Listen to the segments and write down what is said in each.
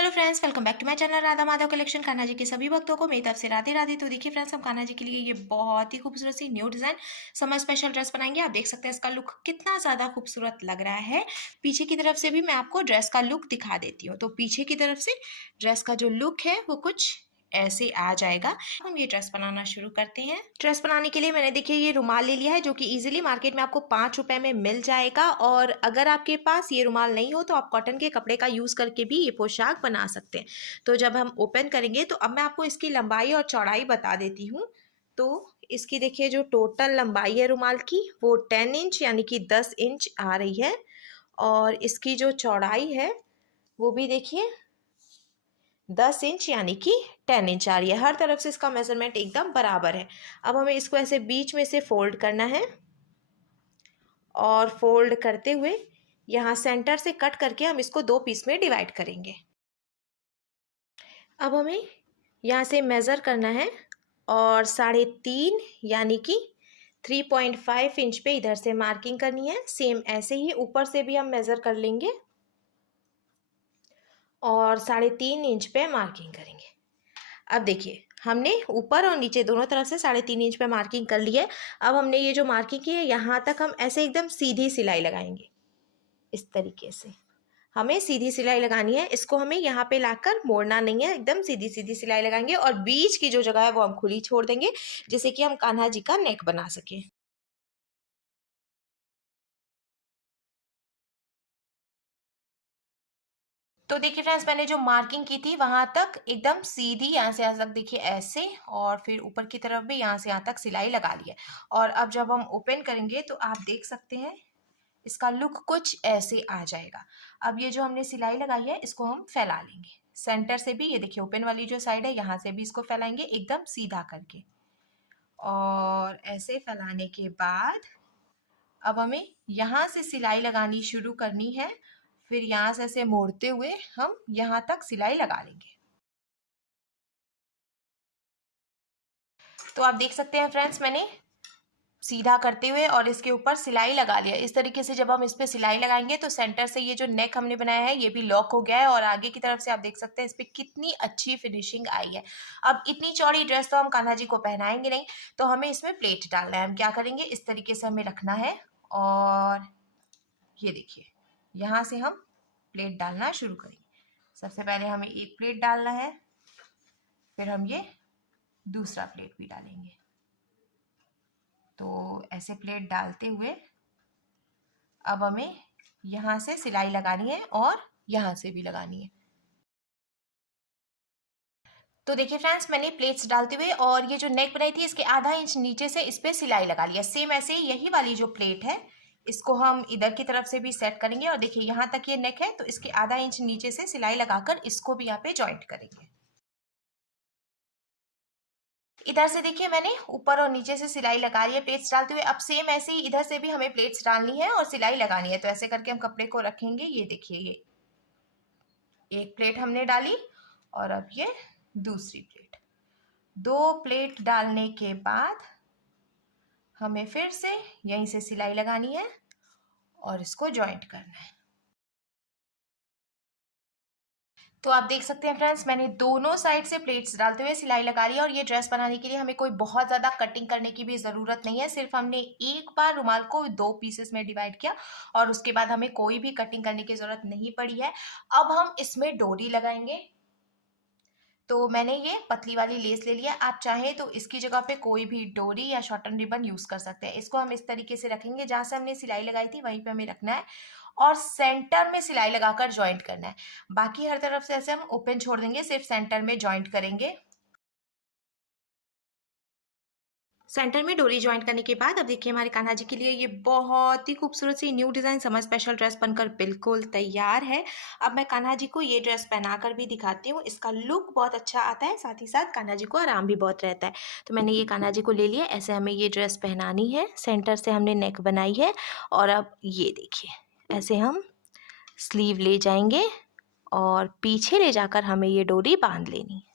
Hello friends, welcome back to my channel Radha Madhav collection. Kanha ji के सभी भक्तों को मेरी तरफ से राधे राधे। तो देखिए फ्रेंड्स, हम कान्हा जी के लिए ये बहुत ही खूबसूरत सी new design summer special dress बनाएंगे। आप देख सकते हैं इसका लुक कितना ज़्यादा खूबसूरत लग रहा है। पीछे की तरफ से भी मैं आपको ड्रेस का लुक दिखा देती हूँ। तो पीछे की तरफ से ड्रेस का जो लुक है वो कुछ ऐसे आ जाएगा। हम ये ड्रेस बनाना शुरू करते हैं। ड्रेस बनाने के लिए मैंने देखिए ये रुमाल ले लिया है, जो कि इजीली मार्केट में आपको 5 रुपए में मिल जाएगा। और अगर आपके पास ये रुमाल नहीं हो तो आप कॉटन के कपड़े का यूज़ करके भी ये पोशाक बना सकते हैं। तो जब हम ओपन करेंगे तो अब मैं आपको इसकी लंबाई और चौड़ाई बता देती हूँ। तो इसकी देखिए जो टोटल लंबाई है रुमाल की वो 10 इंच यानी कि 10 इंच आ रही है। और इसकी जो चौड़ाई है वो भी देखिए 10 इंच यानी कि 10 इंच आ रही है। हर तरफ से इसका मेजरमेंट एकदम बराबर है। अब हमें इसको ऐसे बीच में से फोल्ड करना है और फोल्ड करते हुए यहाँ सेंटर से कट करके हम इसको 2 पीस में डिवाइड करेंगे। अब हमें यहाँ से मेज़र करना है और 3.5 यानी कि 3.5 इंच पे इधर से मार्किंग करनी है। सेम ऐसे ही ऊपर से भी हम मेज़र कर लेंगे और 3.5 इंच पे मार्किंग करेंगे। अब देखिए हमने ऊपर और नीचे दोनों तरफ से 3.5 इंच पे मार्किंग कर ली है। अब हमने ये जो मार्किंग की है यहाँ तक हम ऐसे एकदम सीधी सिलाई लगाएंगे। इस तरीके से हमें सीधी सिलाई लगानी है। इसको हमें यहाँ पे लाकर मोड़ना नहीं है, एकदम सीधी सीधी सिलाई लगाएंगे और बीच की जो जगह है वो हम खुली छोड़ देंगे, जिससे कि हम कान्हा जी का नेक बना सकें। तो देखिए फ्रेंड्स, मैंने जो मार्किंग की थी वहां तक एकदम सीधी यहाँ से यहाँ तक देखिए ऐसे, और फिर ऊपर की तरफ भी यहाँ से यहाँ तक सिलाई लगा ली है। और अब जब हम ओपन करेंगे तो आप देख सकते हैं इसका लुक कुछ ऐसे आ जाएगा। अब ये जो हमने सिलाई लगाई है इसको हम फैला लेंगे सेंटर से भी। ये देखिए ओपन वाली जो साइड है यहाँ से भी इसको फैलाएंगे एकदम सीधा करके। और ऐसे फैलाने के बाद अब हमें यहाँ से सिलाई लगानी शुरू करनी है। फिर यहाँ से ऐसे मोड़ते हुए हम यहाँ तक सिलाई लगा लेंगे। तो आप देख सकते हैं फ्रेंड्स, मैंने सीधा करते हुए और इसके ऊपर सिलाई लगा लिया। इस तरीके से जब हम इस पे सिलाई लगाएंगे तो सेंटर से ये जो नेक हमने बनाया है ये भी लॉक हो गया है और आगे की तरफ से आप देख सकते हैं इस पे कितनी अच्छी फिनिशिंग आई है। अब इतनी चौड़ी ड्रेस तो हम कान्हा जी को पहनाएंगे नहीं, तो हमें इसमें प्लेट डालना है। हम क्या करेंगे, इस तरीके से हमें रखना है और ये देखिए यहाँ से हम प्लेट डालना शुरू करेंगे। सबसे पहले हमें एक प्लेट डालना है, फिर हम ये दूसरा प्लेट भी डालेंगे। तो ऐसे प्लेट डालते हुए अब हमें यहाँ से सिलाई लगानी है और यहाँ से भी लगानी है। तो देखिए फ्रेंड्स, मैंने प्लेट्स डालते हुए और ये जो नेक बनाई थी इसके आधा इंच नीचे से इस पे सिलाई लगा लिया। सेम ऐसे यही वाली जो प्लेट है इसको हम इधर की तरफ से भी सेट करेंगे। और देखिए यहाँ तक ये नेक है तो इसके आधा इंच नीचे से सिलाई लगाकर इसको भी यहाँ पे ज्वाइंट करेंगे। इधर से देखिए मैंने ऊपर और नीचे से सिलाई लगा रही है प्लेट्स डालते हुए। अब सेम ऐसे ही इधर से भी हमें प्लेट्स डालनी है और सिलाई लगानी है। तो ऐसे करके हम कपड़े को रखेंगे। ये देखिए ये एक प्लेट हमने डाली और अब ये दूसरी प्लेट। 2 प्लेट डालने के बाद हमें फिर से यहीं से सिलाई लगानी है और इसको ज्वाइंट करना है। तो आप देख सकते हैं फ्रेंड्स, मैंने दोनों साइड से प्लेट्स डालते हुए सिलाई लगा ली है। और ये ड्रेस बनाने के लिए हमें कोई बहुत ज़्यादा कटिंग करने की भी ज़रूरत नहीं है। सिर्फ हमने एक बार रुमाल को 2 पीसेस में डिवाइड किया और उसके बाद हमें कोई भी कटिंग करने की ज़रूरत नहीं पड़ी है। अब हम इसमें डोरी लगाएंगे। तो मैंने ये पतली वाली लेस ले लिया। आप चाहें तो इसकी जगह पे कोई भी डोरी या शॉर्टन रिबन यूज कर सकते हैं। इसको हम इस तरीके से रखेंगे, जहां से हमने सिलाई लगाई थी वहीं पे हमें रखना है और सेंटर में सिलाई लगाकर ज्वाइंट करना है। बाकी हर तरफ से ऐसे हम ओपन छोड़ देंगे, सिर्फ सेंटर में ज्वाइंट करेंगे। सेंटर में डोरी ज्वाइंट करने के बाद अब देखिए हमारे कान्हा जी के लिए ये बहुत ही खूबसूरत सी new design summer special dress बनकर बिल्कुल तैयार है। अब मैं कान्हा जी को ये ड्रेस पहनाकर भी दिखाती हूँ। इसका लुक बहुत अच्छा आता है, साथ ही साथ कान्हा जी को आराम भी बहुत रहता है। तो मैंने ये कान्हा जी को ले लिया। ऐसे हमें ये ड्रेस पहनानी है। सेंटर से हमने नेक बनाई है और अब ये देखिए ऐसे हम स्लीव ले जाएंगे और पीछे ले जाकर हमें ये डोरी बांध लेनी है।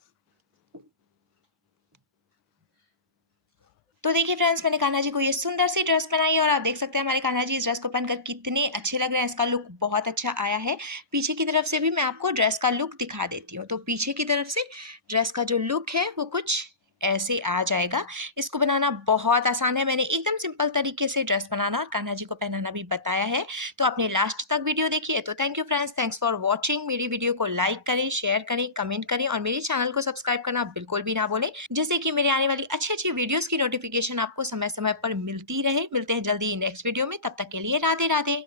तो देखिए फ्रेंड्स, मैंने कान्हा जी को ये सुंदर सी ड्रेस बनाई और आप देख सकते हैं हमारे कान्हा जी इस ड्रेस को पहनकर कितने अच्छे लग रहे हैं। इसका लुक बहुत अच्छा आया है। पीछे की तरफ से भी मैं आपको ड्रेस का लुक दिखा देती हूँ। तो पीछे की तरफ से ड्रेस का जो लुक है वो कुछ ऐसे आ जाएगा। इसको बनाना बहुत आसान है। मैंने एकदम सिंपल तरीके से ड्रेस बनाना और कान्हा जी को पहनाना भी बताया है। तो आपने लास्ट तक वीडियो देखी है। तो thank you friends, thanks for watching. मेरी वीडियो को लाइक करें, शेयर करें, कमेंट करें और मेरे चैनल को सब्सक्राइब करना बिल्कुल भी ना भूलें, जिससे कि मेरे आने वाली अच्छी अच्छी वीडियोस की नोटिफिकेशन आपको समय समय पर मिलती रहे। मिलते हैं जल्दी नेक्स्ट वीडियो में, तब तक के लिए राधे राधे।